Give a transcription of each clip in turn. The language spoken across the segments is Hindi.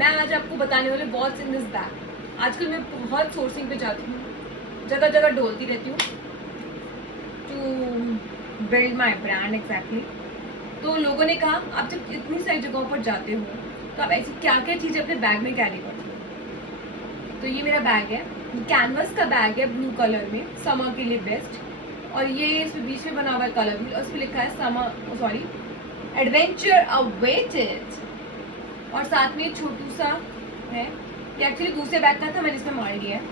मैं आज आपको बताने वाली व्हाट्स इन दिस बैग। आजकल मैं बहुत सोर्सिंग पे जाती हूँ, जगह जगह ढोलती रहती हूँ to build my brand exactly. तो लोगों ने कहा आप जब इतनी सारी जगहों पर जाते हो तो आप ऐसी क्या क्या चीज़ें अपने बैग में कैरी करते हो। तो ये मेरा बैग है, कैनवस का बैग है ब्लू कलर में, समर के लिए बेस्ट। और ये इसमें बीच में बना हुआ है कलर भी, और उस पर लिखा है समर सॉरी एडवेंचर अवेटेड। और साथ में छोटू सा है, ये एक्चुअली दूसरे बैग का था, मैंने इसमें मार लिया है।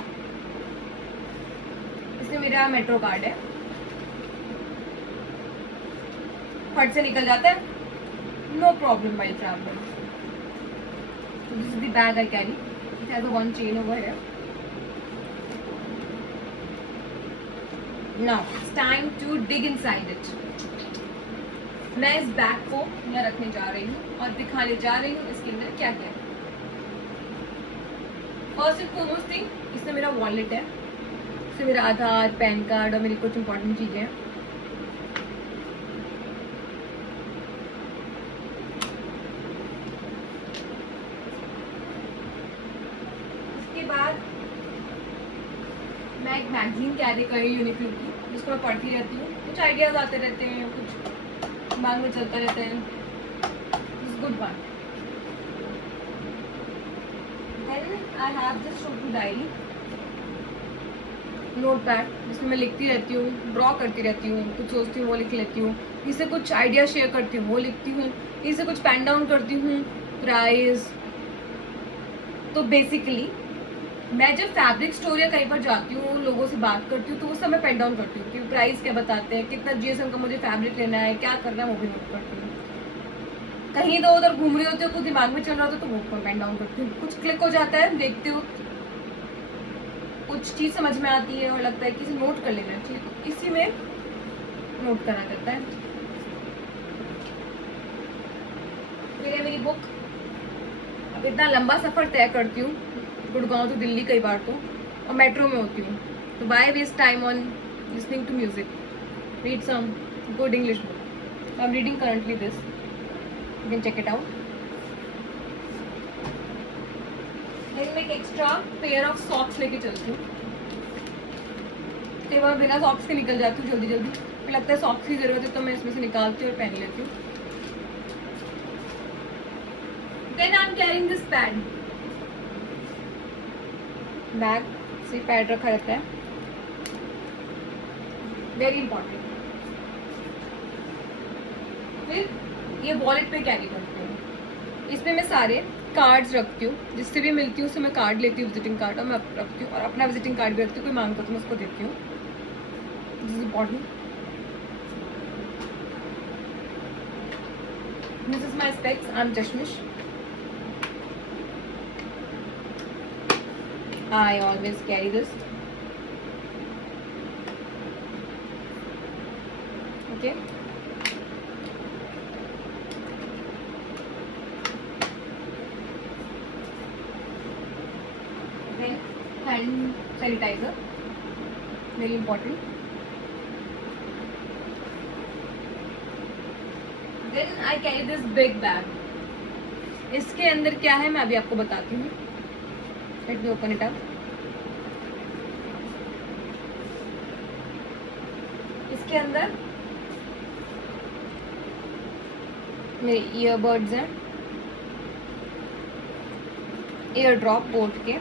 इसमें मेरा मेट्रो कार्ड है, फट से निकल जाता है, no problem by travelling. So this is the bag I carry. It has a one chain over here. Now it's time to dig inside it. मैं इस बैग को यहाँ रखने जा रही हूँ और दिखाने जा रही हूँ इसके अंदर क्या क्या है। फर्स्ट एंड फॉरमोस्ट थिंग, इसमें मेरा वॉलेट है, इसमें मेरा आधार, पैन कार्ड और मेरी कुछ इंपॉर्टेंट चीज़ें हैं। इसके बाद मैं एक मैगजीन कैरी कर रही हूँ यूनिक्लो की, जिसको मैं पढ़ती रहती हूँ। कुछ आइडियाज आते रहते हैं, कुछ दिमाग में चलता रहता है। This good one. Then I have this छोटू डायरी, नोट पैड, जिसमें मैं लिखती रहती हूँ, ड्रॉ करती रहती हूँ, कुछ सोचती हूँ वो लिख लेती हूँ, इससे कुछ आइडिया शेयर करती हूँ वो लिखती हूँ, इससे कुछ पेन डाउन करती हूँ, प्राइस। तो बेसिकली मैं जब फैब्रिक स्टोर या कहीं पर जाती हूँ, लोगों से बात करती हूँ, तो उस समय पेन डाउन करती हूँ कि प्राइस क्या बताते हैं, कितना जीएसएम का मुझे फैब्रिक लेना है, क्या करना है, वो भी नोट करती हूँ। कहीं इधर उधर घूम रही होती है, कुछ दिमाग में चल रहा होता है, तो वो पेन डाउन करती हूँ। कुछ क्लिक हो जाता है, देखती हूँ, कुछ चीज़ समझ में आती है और लगता है कि इसे नोट कर लेना चाहिए, तो इसी में नोट करना करता है। फिर है मेरी बुक। अब इतना लंबा सफ़र तय करती हूँ, गुड़गांव टू दिल्ली कई बार तो, और मेट्रो में होती हूँ, तो why waste time on listening to music, read some good English book. I am reading currently this, you can check it out. Then मैं एक एक्स्ट्रा पेयर ऑफ सॉक्स लेके चलती हूँ, कई बार बिना सॉक्स के निकल जाती हूँ जल्दी जल्दी, फिर लगता है सॉक्स की ज़रूरत है तो मैं इसमें से निकालती हूँ और पहन लेती हूँ। Then I am carrying this pad, bag से पैड रखा रहता है, वेरी इंपॉर्टेंट। फिर ये वॉलेट पे कैरी करती हूँ, इसमें मैं सारे कार्ड्स रखती हूँ, जिससे भी मिलती हूँ उससे मैं कार्ड लेती हूँ, विजिटिंग कार्ड, और मैं रखती हूँ, और अपना विजिटिंग कार्ड भी रखती हूँ, कोई मांगता तो मैं उसको देती हूँ। This is important. This is my specs, I am चश्मिश। I always carry this. Okay. Then hand sanitizer, very important. Then I carry this big bag. इसके अंदर क्या है मैं अभी आपको बताती हूँ। Let me open it up. इसके अंदर मेरे ईयरबड्स हैं, एयर ड्रॉप बोट के।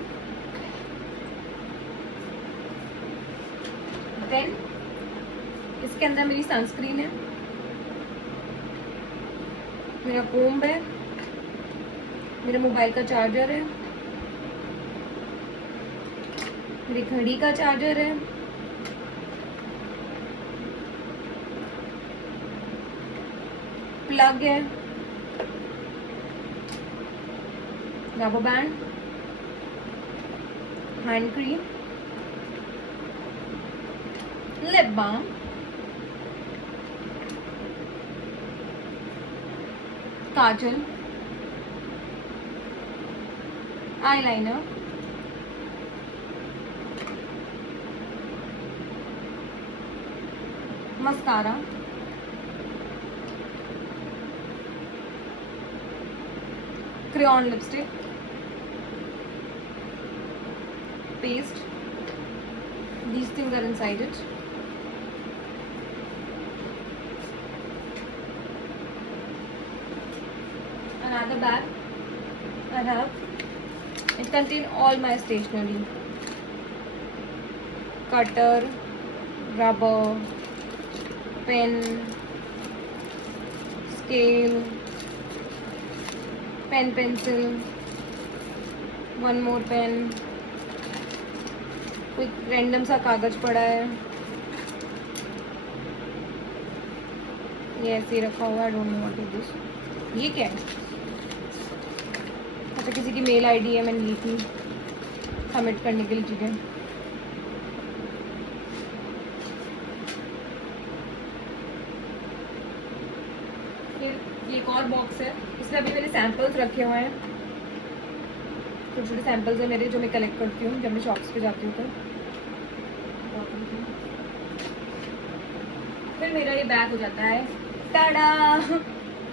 देन इसके अंदर मेरी सनस्क्रीन है, मेरा कोम्ब है, मेरे मोबाइल का चार्जर है, मेरी घड़ी का चार्जर है, प्लग है, rubber band, hand cream, lip balm, kajal, eyeliner, mascara, crayon lipstick, paste. These things are inside it. Another bag I have. It contains all my stationery. Cutter, rubber, pen, scale, pen pencil, one more pen, कोई रैंडम सा कागज पड़ा है, ये ऐसे ही रखा हुआ है. I don't know what is this. ये क्या है? अच्छा, किसी की मेल आईडी है, मैंने ली थी सबमिट करने के लिए चीज़ें. ये एक और बॉक्स है, इसमें अभी मेरे सैम्पल्स रखे हुए हैं. छोटे छोटे सैम्पल्स है मेरे, जो मैं कलेक्ट करती हूँ जब मैं शॉप्स पे जाती हूँ तो. फिर मेरा ये बैग हो जाता है, टाडा.